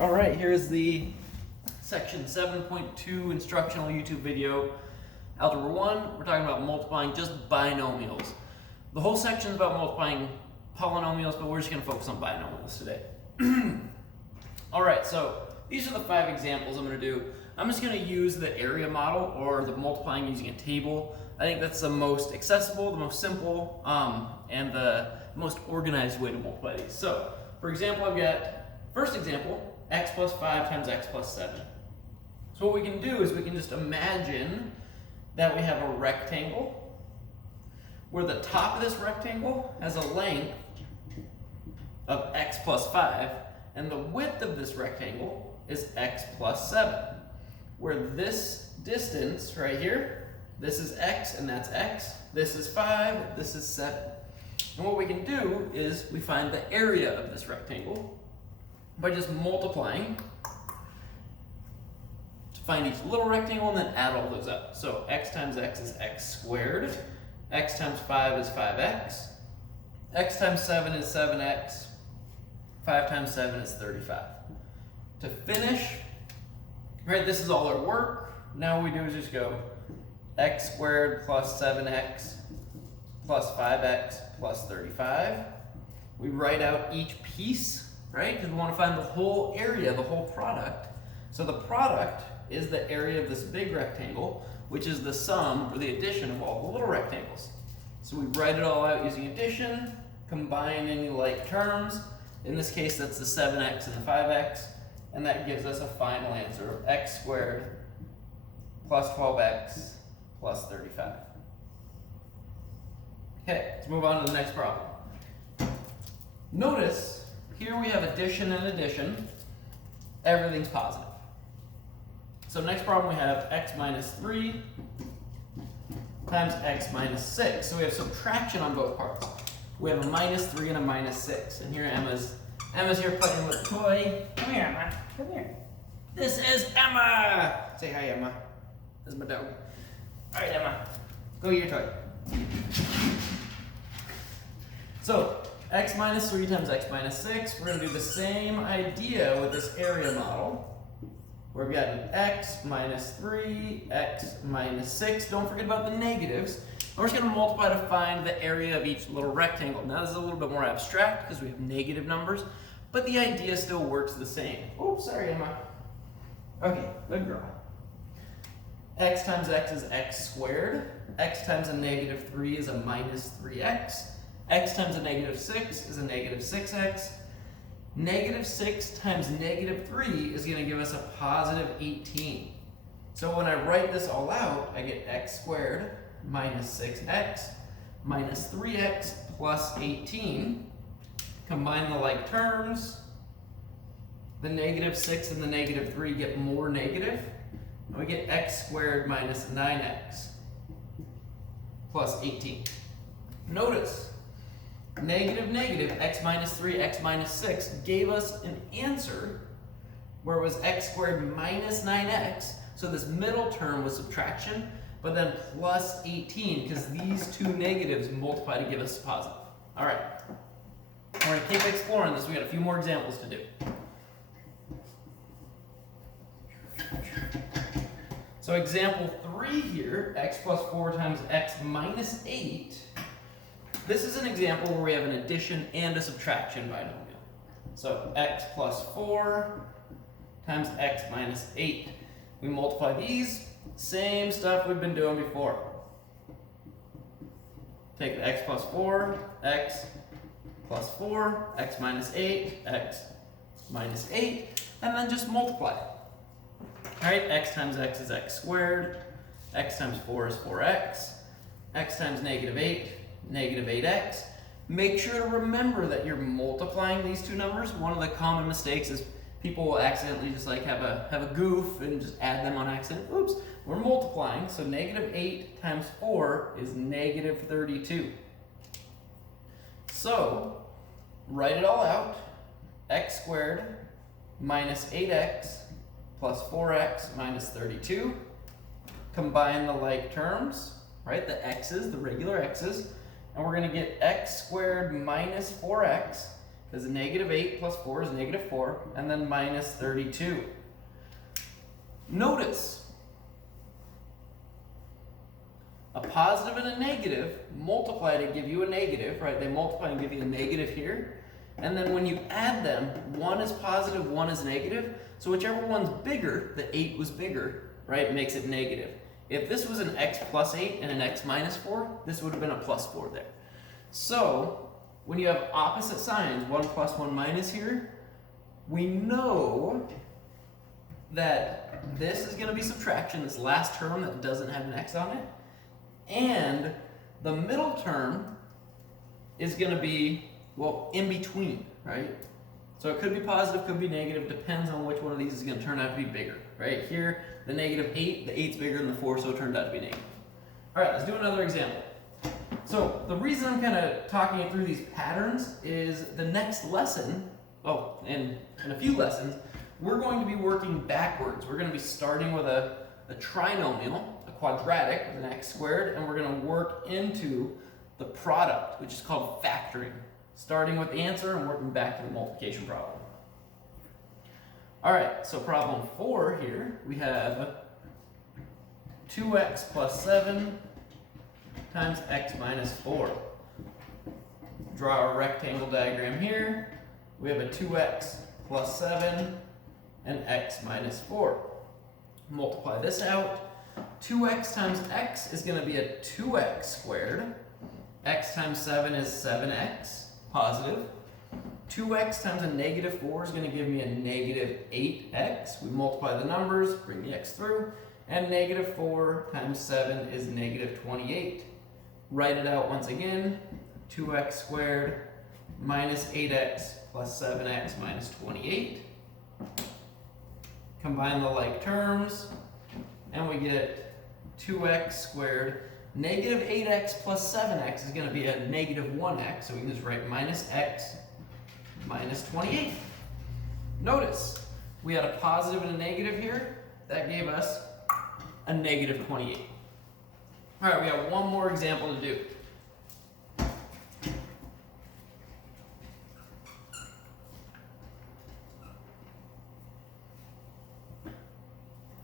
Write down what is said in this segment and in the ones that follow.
All right, here's the section 7.2 instructional YouTube video. Algebra 1, we're talking about multiplying just binomials. The whole section is about multiplying polynomials, but we're just going to focus on binomials today. All right, so these are the 5 examples I'm going to do. I'm just going to use the area model or the multiplying using a table. I think that's the most accessible, the most simple, and the most organized way to multiply these. So, for example, I've got, first example, x plus 5 times x plus 7. So what we can do is we can just imagine that we have a rectangle where the top of this rectangle has a length of x plus 5, and the width of this rectangle is x plus 7, where this distance right here, this is x and that's x, this is 5, this is 7. And what we can do is we find the area of this rectangle by just multiplying to find each little rectangle and then add all those up. So x times x is x squared, x times 5 is 5x, x times 7 is 7x, 5 times 7 is 35. To finish, right, this is all our work. Now what we do is just go x squared plus 7x plus 5x plus 35. We write out each piece, right? Because we want to find the whole area, the whole product. So the product is the area of this big rectangle, which is the sum or the addition of all the little rectangles. So we write it all out using addition, combine any like terms. In this case, that's the 7x and the 5x, and that gives us a final answer of x squared plus 12x plus 35. Okay, let's move on to the next problem. Notice, here we have addition and addition. Everything's positive. So next problem we have x minus 3 times x minus 6. So we have subtraction on both parts. We have a minus 3 and a minus 6. And here Emma's here playing with a toy. Come here, Emma. Come here. This is Emma. Say hi, Emma. This is my dog. All right, Emma. Go get your toy. So x minus 3 times x minus 6. We're going to do the same idea with this area model, where we've got an x minus 3, x minus 6. Don't forget about the negatives. And we're just going to multiply to find the area of each little rectangle. Now this is a little bit more abstract because we have negative numbers, but the idea still works the same. Oops, sorry, Emma. Okay, good girl. X times x is x squared. X times a negative 3 is a minus 3x. X times a negative 6 is a negative 6x. Negative 6 times negative 3 is going to give us a positive 18. So when I write this all out, I get x squared minus 6x minus 3x plus 18. Combine the like terms. The negative 6 and the negative 3 get more negative. And we get x squared minus 9x plus 18. Notice, negative, negative, x minus 3, x minus 6 gave us an answer where it was x squared minus 9x. So this middle term was subtraction, but then plus 18 because these two negatives multiply to give us a positive. All right, we're going to keep exploring this. We got a few more examples to do. So example 3 here, x plus 4 times x minus 8. This is an example where we have an addition and a subtraction binomial. So x plus 4 times x minus 8. We multiply these, same stuff we've been doing before. Take the x plus 4, x plus 4, x minus 8, x minus 8, and then just multiply it. All right, x times x is x squared, x times 4 is 4x, x times negative 8, negative 8x. Make sure to remember that you're multiplying these two numbers. One of the common mistakes is people will accidentally just like have a goof and just add them on accident. Oops, we're multiplying, so negative 8 times 4 is negative 32. So, write it all out. X squared minus 8x plus 4x minus 32. Combine the like terms, right? The x's, the regular x's. And we're going to get x squared minus 4x because negative 8 plus 4 is negative 4, and then minus 32. Notice, a positive and a negative multiply to give you a negative, right? They multiply and give you a negative here. And then when you add them, one is positive, one is negative. So whichever one's bigger, the 8 was bigger, right? Makes it negative. If this was an x plus 8 and an x minus 4, this would have been a plus 4 there. So when you have opposite signs, 1 plus 1 minus here, we know that this is going to be subtraction, this last term that doesn't have an x on it. And the middle term is going to be, well, in between, right? So it could be positive, could be negative, depends on which one of these is going to turn out to be bigger, right? Here, the negative 8, the 8's bigger than the 4, so it turned out to be negative. All right, let's do another example. So the reason I'm kind of talking you through these patterns is the next lesson, in a few lessons, we're going to be working backwards. We're going to be starting with a trinomial, a quadratic with an x squared, and we're going to work into the product, which is called factoring. Starting with the answer and working back to the multiplication problem. All right, so problem 4 here, we have 2x plus 7 times x minus 4. Draw our rectangle diagram here. We have a 2x plus 7 and x minus 4. Multiply this out. 2x times x is going to be a 2x squared. X times 7 is 7x, positive. 2x times a negative 4 is going to give me a negative 8x. We multiply the numbers, bring the x through, and negative 4 times 7 is negative 28. Write it out once again. 2x squared minus 8x plus 7x minus 28. Combine the like terms, and we get 2x squared. Negative 8x plus 7x is going to be a negative 1x, so we can just write minus x minus 28. Notice, we had a positive and a negative here. That gave us a negative 28. All right, we have one more example to do.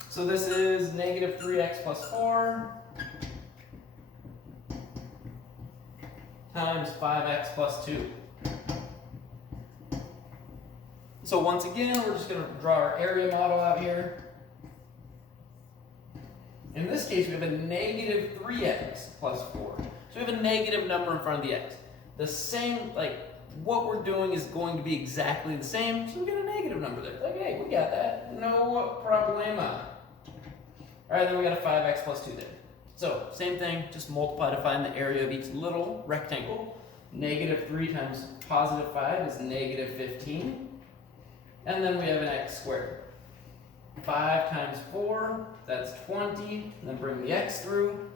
So this is negative 3x plus 4 times 5x plus 2. So once again, we're just going to draw our area model out here. In this case, we have a negative 3x plus 4. So we have a negative number in front of the x. The same, what we're doing is going to be exactly the same, so we get a negative number there. Like, hey, we got that. No problema. All right, then we got a 5x plus 2 there. So, same thing, just multiply to find the area of each little rectangle. Negative 3 times positive 5 is negative 15. And then we have an x squared. 5 times 4, that's 20. And then bring the x through.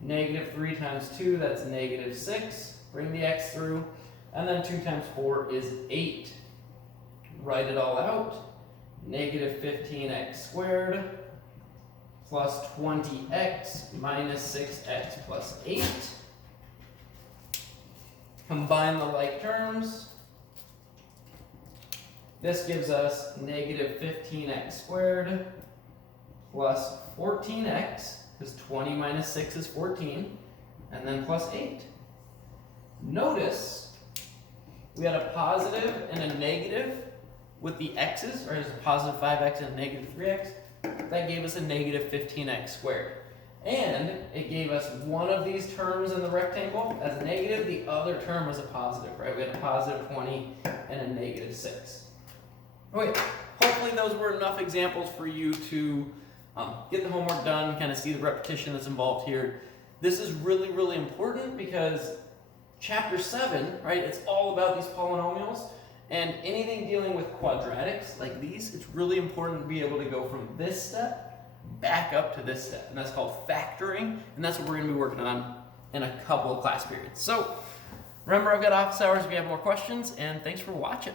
Negative 3 times 2, that's negative 6. Bring the x through. And then 2 times 4 is 8. Write it all out. Negative 15x squared plus 20x minus 6x plus 8. Combine the like terms. This gives us negative 15x squared plus 14x, because 20 minus 6 is 14, and then plus 8. Notice we had a positive and a negative with the x's, or there's a positive 5x and a negative 3x. That gave us a negative 15x squared. And it gave us one of these terms in the rectangle as a negative, the other term was a positive, right? We had a positive 20 and a negative 6. Okay, hopefully those were enough examples for you to get the homework done, kind of see the repetition that's involved here. This is really, really important because chapter 7, right, it's all about these polynomials. And anything dealing with quadratics like these, it's really important to be able to go from this step back up to this step. And that's called factoring. And that's what we're going to be working on in a couple of class periods. So remember, I've got office hours if you have more questions. And thanks for watching.